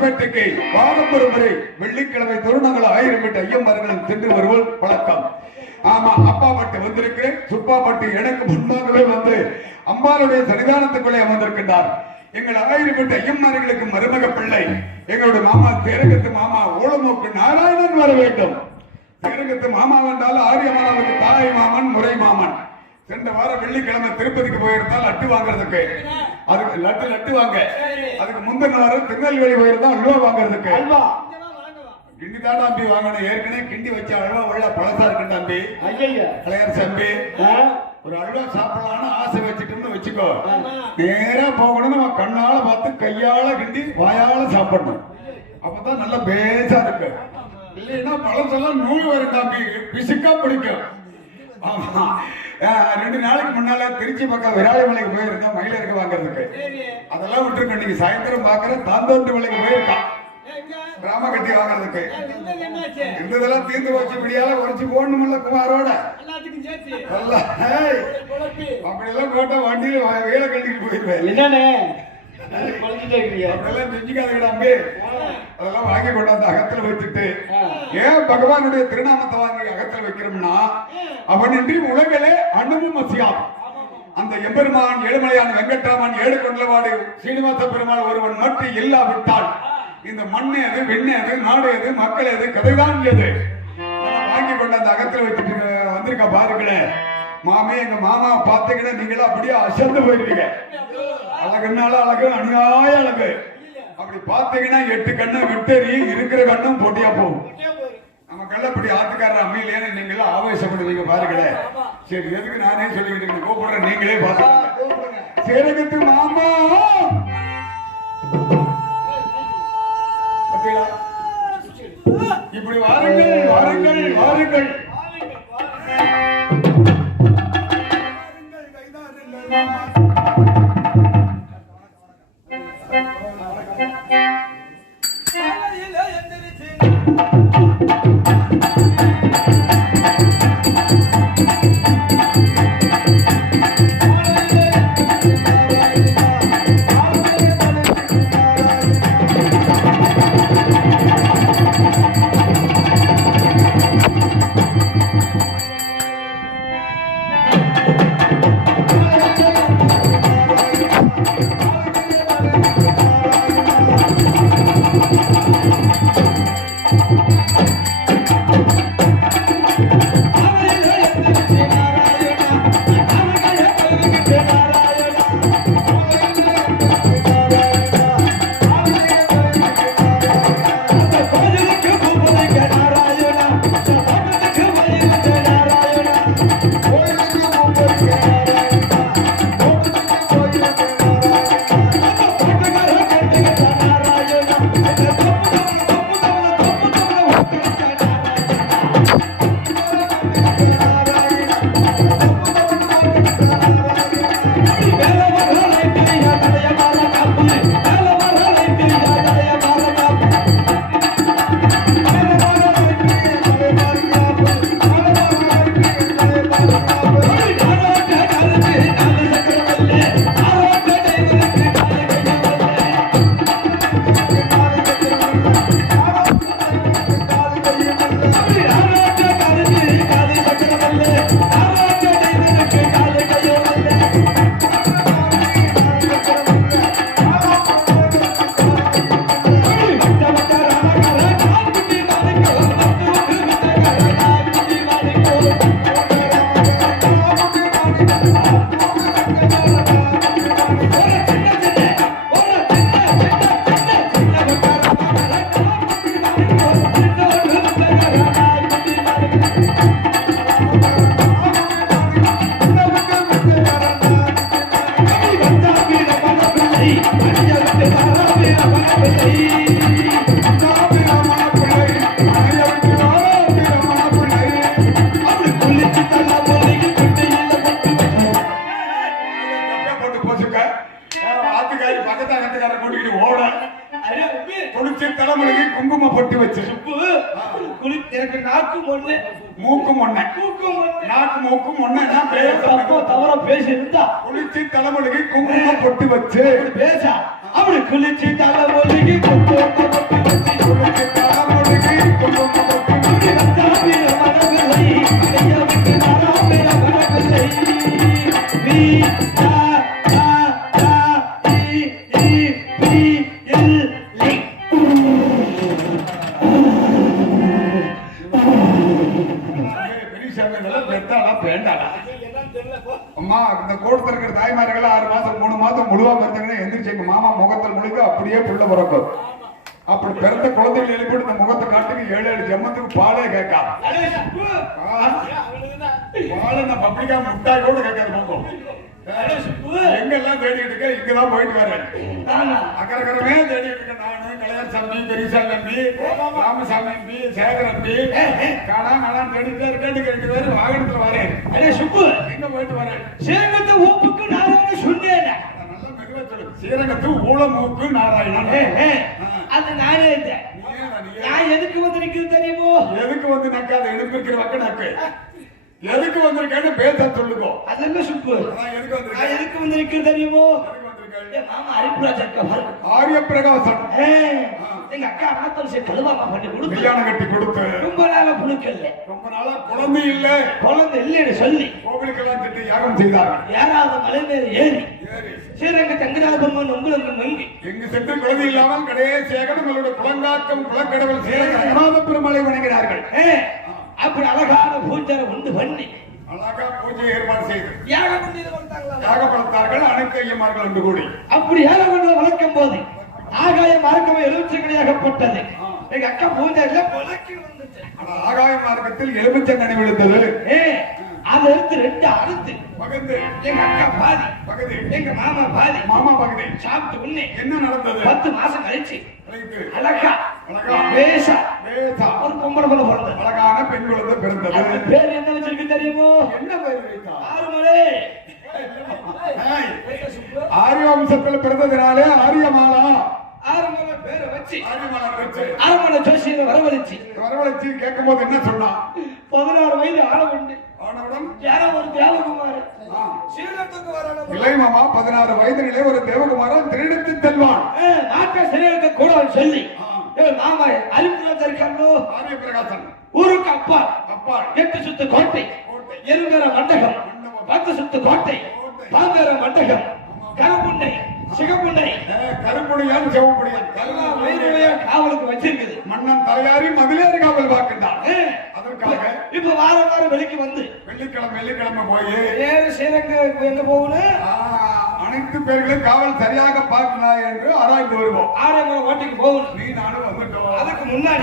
உளுந்தூர்பேட்டைக்கு வாரம் ஒரு முறை வெள்ளிக்கிழமை தோறும் 1000 வீட்டு ஐயம்பர்களும் சென்று வருவோம் பழக்கம். ஆமா, அப்பா பட்டு வந்திருக்கு. சுப்பா பட்டு எனக்கு முன்பாகவே வந்து அம்பாளுடைய சன்னிதானத்துக்குள்ளே அமர்ந்திருக்கின்றார். எங்கள் 1000 வீட்டு ஐயம்மார்களுக்கு மருமக பிள்ளை எங்களுடைய மாமா தேரகத்து மாமா ஓலமோக்கு நாராயணன் வர வேண்டும். தேரகத்து மாமா வந்தால் ஆரியமானாவுக்கு தாய் மாமன் முறை மாமன். சென்ற வாரம் வெள்ளிக்கிழமை திருப்பதிக்கு போயிருந்தால் லட்டு வாங்குறதுக்கு, அதுக்கு லட்டு வாங்க. அதுக்கு முந்தின வாரம் திருநெல்வேலி போயிருந்தா அல்வா வாங்குறதுக்கு. அல்வா கிண்டி தான் தம்பி வாங்கணும். ஏற்கனவே கிண்டி வச்ச அல்வா உள்ள பழசா இருக்கு தம்பி. கலையர் தம்பி, ஒரு அல்வா சாப்பிடலான்னு ஆசை வச்சுட்டோம்னு வச்சுக்கோ, நேரா போகணும். நம்ம கண்ணால பார்த்து கையால கிண்டி வாயால சாப்பிடணும். அப்பதான் நல்ல பேசா இருக்கு. இல்லைன்னா பழசெல்லாம் நூல் வரும் தம்பி, பிசுக்கா பிடிக்கும். ஆமா, 2 நாளைக்கு முன்னால திருச்சி பக்கம் விராலிமலைக்கு போயிருந்தோம் மயிலருக்கு வாங்குறதுக்கு. அதெல்லாம் விட்டுருக்கோம். நீங்க சாயந்தரம் பாக்குற தாந்தோட்டு மலைக்கு போயிருக்கான் ராம கட்டி வாங்குறதுக்கு. இருந்ததெல்லாம் தீர்ந்து வச்சு இப்படியால உரைச்சு போடணும்ல குமாரோட. அப்படி எல்லாம் போட்டா வண்டியில வேலை கட்டிட்டு போயிருவேன். என்னன்னு அதெல்லாம் வாங்கி கொண்டாந்து அகத்துல வச்சுட்டு, ஏன் பகவானுடைய திருநாமத்தை வாங்கி அகத்துல வைக்கிறோம்னா, அவனின்றி உலகிலே அணுவும் அசையாது. அந்த எம்பெருமான் ஏழுமலையான் வெங்கட்ராமன் ஏழு கொண்டவாடு சீனிவாச பெருமாள் ஒருவன் மட்டும் இல்லாவிட்டால் இந்த மண் எது, விண்ணு எது, நாடு எது, மக்கள் எது, கதைதான் எது. வாங்கி கொண்டாந்து அகத்துல வச்சுட்டு வந்திருக்க பாருங்களேன். மாமே, எங்க மாமா பாத்தீங்கன்னா நீங்களும் அப்படியே அசந்து போயிருக்கீங்க. அழகுனால அழகு, அநியாய அழகு. அப்படி பாத்தீங்கன்னா 8 கண்ணு விட்டறி, இருக்கிற கண்ணும் போட்டியா போகும். நம்ம கள்ளப்படி ஆத்துக்காரர் அமையிலேன்னு நீங்களும் ஆவேசப்படுவீங்க பாருங்களேன். சரி, எதுக்கு நானே சொல்லிக்கிட்டு கூப்பிடுறேன், நீங்களே பார்த்து. சேரகத்து மாமா இப்படி வாருங்கள், வாருங்கள், வாருங்கள். குங்கும பொட்டி வச்சு மூக்கும் ஒண்ணு நாக்கு மூக்கும் ஒண்ணு தவற பேசிருந்தா குளிச்சு தலைமுழுகி குங்கும பொட்டி வச்சு பேச அப்படி குளிச்சு தலைமுழுகி இந்த கோடத்துல இருக்கிற தாய்மார்கள் 6 மாசம் 3 மாசம் முழுவா பிறந்தாங்கன்னா எந்திரிச்சு எங்க மாமா முகத்தில் முழுக்க அப்படியே புள்ள பிறக்கும். அப்படி பிறந்த குழந்தைகள் எழுப்பிட்டு இந்த முகத்தை காட்டுக்கு 7 ஜென்மத்துக்கு பாலே கேட்கா. பாலை நான் பப்ளிக்கா முட்டாய் கூட கேட்காது போகும். எங்கெல்லாம் தேடிட்டு இருக்க இங்கதான் போயிட்டு வரேன். அக்கறக்கரமே தேடிட்டு இருக்க நானு கலையரசாமி பெரியசாமி தம்பி ராமசாமி தம்பி சேகர் தம்பி காடா நாடா தேடிட்டு இருக்கேன். 2 பேரும் வாகனத்துல வரேன். அடே சுப்பு எங்க போயிட்டு வரேன்? சேகத்தை ஊப்புக்கு நாராயண சொன்னேன். நல்லா மெதுவா சொல்லு. சீரகத்து ஊளமூக்கு நாராயணன். அது நானே இருந்தேன். நான் எதுக்கு வந்து நிக்கிறது தெரியுமோ? எதுக்கு வந்து நக்காத எடுப்பு இருக்கிற வக்க நக்கு. எதுக்கு வந்திருக்கேன்னு பேச சொல்லுங்க. அதெல்லாம் சுப்பு. எதுக்கு வந்து நிக்கிறது தெரியுமோ? மாமா அரிப்புராஜ் அக்கா ஆரிய பிரகாசன் எங்க அக்கா மாத்தரிசி கல்வாமா பண்ணி கொடுத்து கல்யாணம் கட்டி கொடுத்து ரொம்ப நாளா புழுக்கல்ல, ரொம்ப நாளா குழந்தை இல்லைன்னு சொல்லி கோவிலுக்கெல்லாம் திட்டு யாகம் செய்தார்கள். யாராவது மலை மேல ஏறி ஸ்ரீரங்க தங்கராபம்மன் உங்களுக்கு மங்கி எங்கு சென்று குழந்தை இல்லாமல் கடைசியாக நம்மளுடைய குலங்காக்கம் குலக்கடவுள் ஸ்ரீரங்க ரங்கநாத பெருமாளை வணங்கினார்கள். அப்படி அழகான பூஜை உண்டு பண்ணி அழகா பூஜை ஏற்பாடு செய்து யாகம் வளர்த்தார்கள். அனைத்து ஐயமார்கள் ஒன்று கூடி அப்படி யாகம் கொண்டு வளர்க்கும் போது ஆகாய மார்க்கம் எலுமிச்சங்கனியாகப்பட்டது. எங்க அக்கா பூஜை ஆகாய மார்க்கத்தில் எலுமிச்சங்கனி விழுந்தது. அதை எடுத்து 2 அறுத்து பகந்து எங்க அக்கா பாதி பகது எங்க மாமா பகுதி சாப்பிட்டு உடனே என்ன நடந்தது? 10 மாசம் கழிச்சு அழகா ஒரு பொம்பளை பிள்ளை பிறந்தது. அழகான பெண் குழந்தை பிறந்தது. பேர் என்ன வச்சிருக்கு தெரியுமோ? என்ன பேர் வைத்தா? ஆறுமலை. ஆரிய வம்சத்தில் பிறந்ததினாலே ஆரியமாலா. ஆறுமலை பேரை வச்சு ஆறுமலை ஜோசியரை வரவழைச்சு கேட்கும் போது என்ன சொன்னா? 16 வயது ஆனவுடன் யாரோ ஒரு தேவகுமாரன் ஸ்ரீரங்கத்துக்கு வரணும். இல்லை மாமா, 16 வயதிலே ஒரு தேவகுமாரன் திருடித்து செல்வான். நாட்டை ஸ்ரீரங்க கூட சொல்லி மாமா அரிப்புராஜ் இருக்காரோ ஆரிய பிரகாசன் ஊருக்கு அப்பா 8 சுத்து கோட்டை, எருமேற மண்டகம், 10 சுத்து கோட்டை, பாம்பேற மண்டகம், கருப்புண்டை, சிகப்புண்டை, கருப்புடையான் சிவப்புடையான் காவலுக்கு வச்சிருக்குது. மன்னன் தலையாரி மதிலேறி காவல் பார்க்கின்றான். அதற்காக இப்ப வாரம் வெளிக்கு வந்து வெள்ளிக்கிழமை போய் ஸ்ரீரங்க எங்க போகணும்? அனைத்து பேர்களும் காவல் சரியாக பார்க்கலாம் என்று ஆராய்ந்து வருவோம். ஆரியமலை கோட்டைக்கு போகணும். நீ நானும் வந்துட்டோம். அதுக்கு முன்னால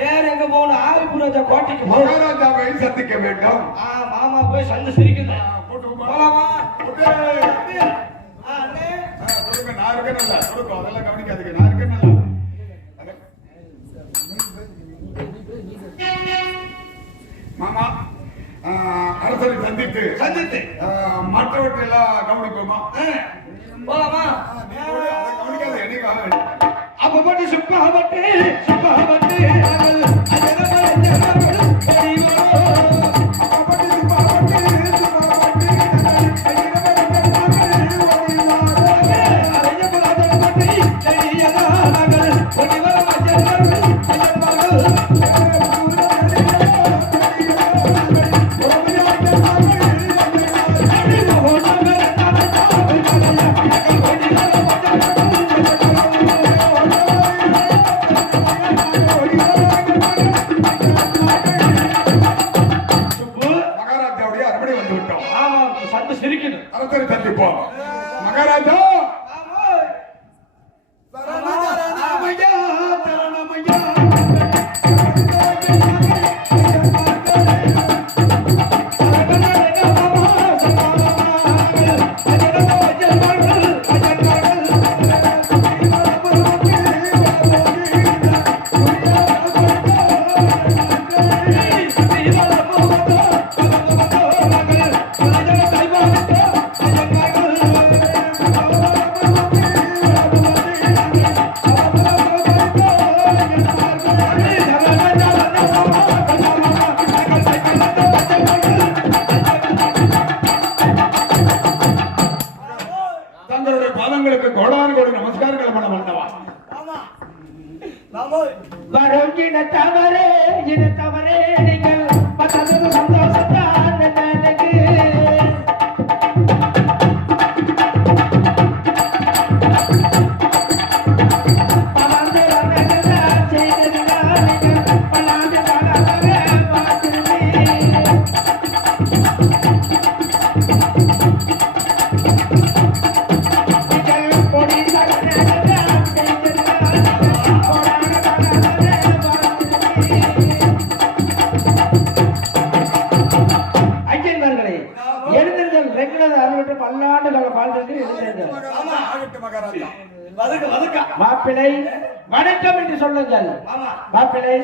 வேற எங்க போகணும்? ஆரிப்புராஜா கோட்டைக்கு மகாராஜாவை சந்திக்க வேண்டும். மாமா போய் சந்தை சிரிக்குது. போலாமா? நான் இருக்கேன். அதெல்லாம் கவனிக்காதீங்க. நான் இருக்கேன். மாமா அரசரை சந்தித்து மற்றவற்றை எல்லாம் கவனிப்போமா? போலாமா? கவனிக்காத என்னைக்காக அப்ப போட்டு சுப்பாவட்டு அரசரை சந்திப்போம். மகாராஜா தவறே நீங்கள் சந்தோஷத்தான் எனக்கு மாப்பிள்ளை வணக்கம் என்று சொல்லுங்கள். மாப்பிள்ளை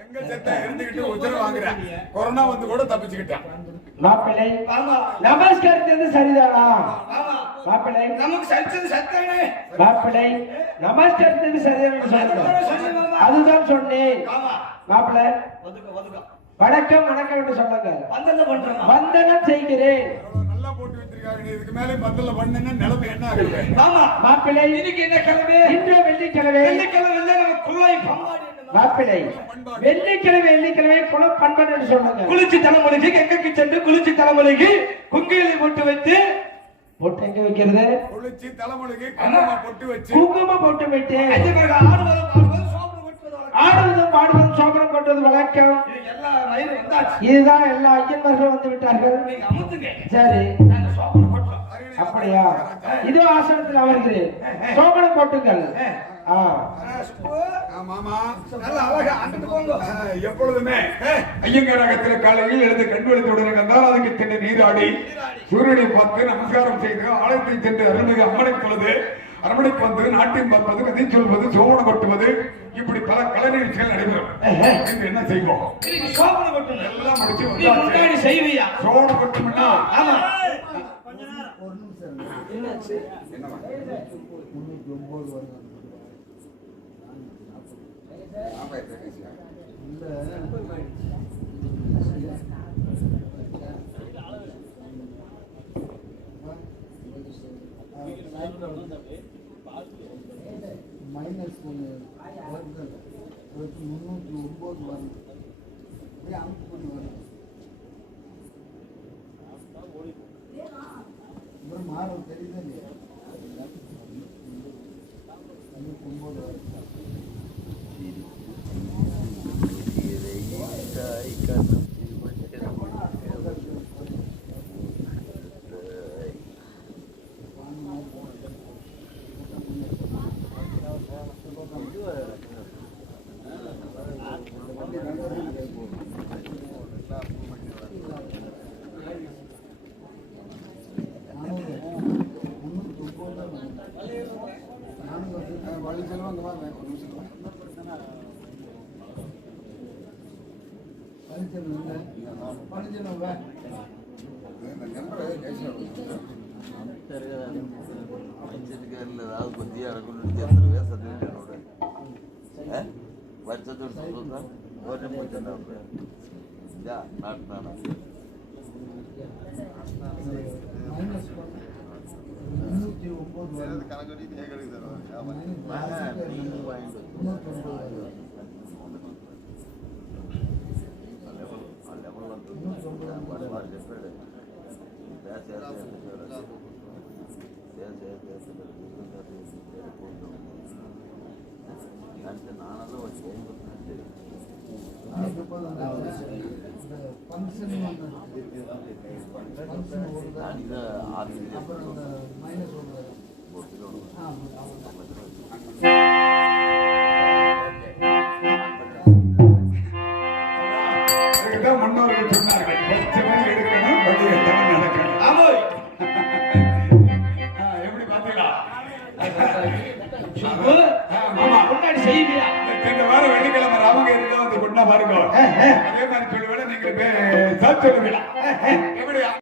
எங்க செத்த இருந்துகிட்டு உத்தரவு வாங்குறேன். கொரோனா வந்து கூட தப்பிச்சுக்கிட்டான். மாப்பிள்ளை நமஸ்காரத்து சரிதானா? மாப்பிள்ளை நமக்கு சரிச்சது சத்தானே. மாப்பிள்ளை நமஸ்காரத்து சரிதான அதுதான் சொன்னேன். மாப்பிள்ளை வணக்கம் வணக்கம் என்று சொல்லுங்க. வந்தனம் செய்கிறேன். நல்லா போட்டு வச்சிருக்காங்க. நீ இதுக்கு மேலே பந்தல்ல பண்ணேன்னா நிலைமை என்ன ஆகுது? மாப்பிள்ளை இன்னைக்கு என்ன கிழமை? இன்று வெள்ளிக்கிழமை. வெள்ளிக்கிழமை நம்ம குள்ளாய் பம்பாடி. மாப்பிள்ளை வெள்ளிக்கிழமை குளம் பண்பாடு என்று சொல்லுங்க. குளிச்சு தலைமுறைக்கு கெக்கக்கு சென்று குளிச்சு தலைமுறைக்கு குங்கிலை போட்டு வைத்து பொட்டு எங்க வைக்கிறது? குளிச்சு தலைமுறைக்கு குங்குமம் பொட்டு வச்சு குங்குமம் போட்டு விட்டு அதே மாதிரி ஆடுவதும் பாடுவதும் சோப்பு கொட்டுவது வழக்கம். ஆடுவதும் பாடுவதும் சோபனம் கொண்டது வழக்கம். இது எல்லா வயிறு வந்தாச்சு. இதுதான் எல்லா ஐயன்மார்கள் வந்து விட்டார்கள். நீங்க அமுத்துங்க. சரி நாங்க சோப்பு கொட்டுறோம். அப்படியா? இதோ ஆசனத்தில் அமர்கிறேன். சோபனம் போட்டுங்கள். மாமா நல்ல அழகா அங்கிட்டு போங்க. எப்பொழுதுமே ஐயங்காரகத்தில் காலையில் எழுந்து கண்வெளித்துடன் வந்தால் அதுக்கு சென்று நீராடி சூரியனை பார்த்து நமஸ்காரம் செய்து ஆலயத்தை சென்று அருள்மிகு அம்மனை தொழுது அரண்மனைக்கு வந்து நாட்டியம் பார்ப்பது கதை சொல்வது சோழனம் கொட்டுவது இப்படி பல கலை நிகழ்ச்சிகள் நடைபெறும். இன்று என்ன செய்வோம்? இன்னைக்கு சோப்பு கொட்டணும். எல்லாம் முடிச்சு நீ முன்னாடி செய்வியா? சோழனம் கொட்டும்னா ஆமா. மைனஸ் 309 வரும். அமுக்கு வரும். மாறும் தெரியுது இல்லையா? 9 வரும். முன்னோர்கள் சொன்னார்கள் எடுக்கணும் வழி நடக்கணும். எப்படி பாத்தீங்களா? முன்னாடி செய்வியா? இந்த வாரம் வெள்ளிக்கிழமை ராமகிரி வந்து கொண்டா பாருங்க. அதே மாதிரி சொல்லுவேன். நீங்க சொல்லுவீங்களா? எப்படி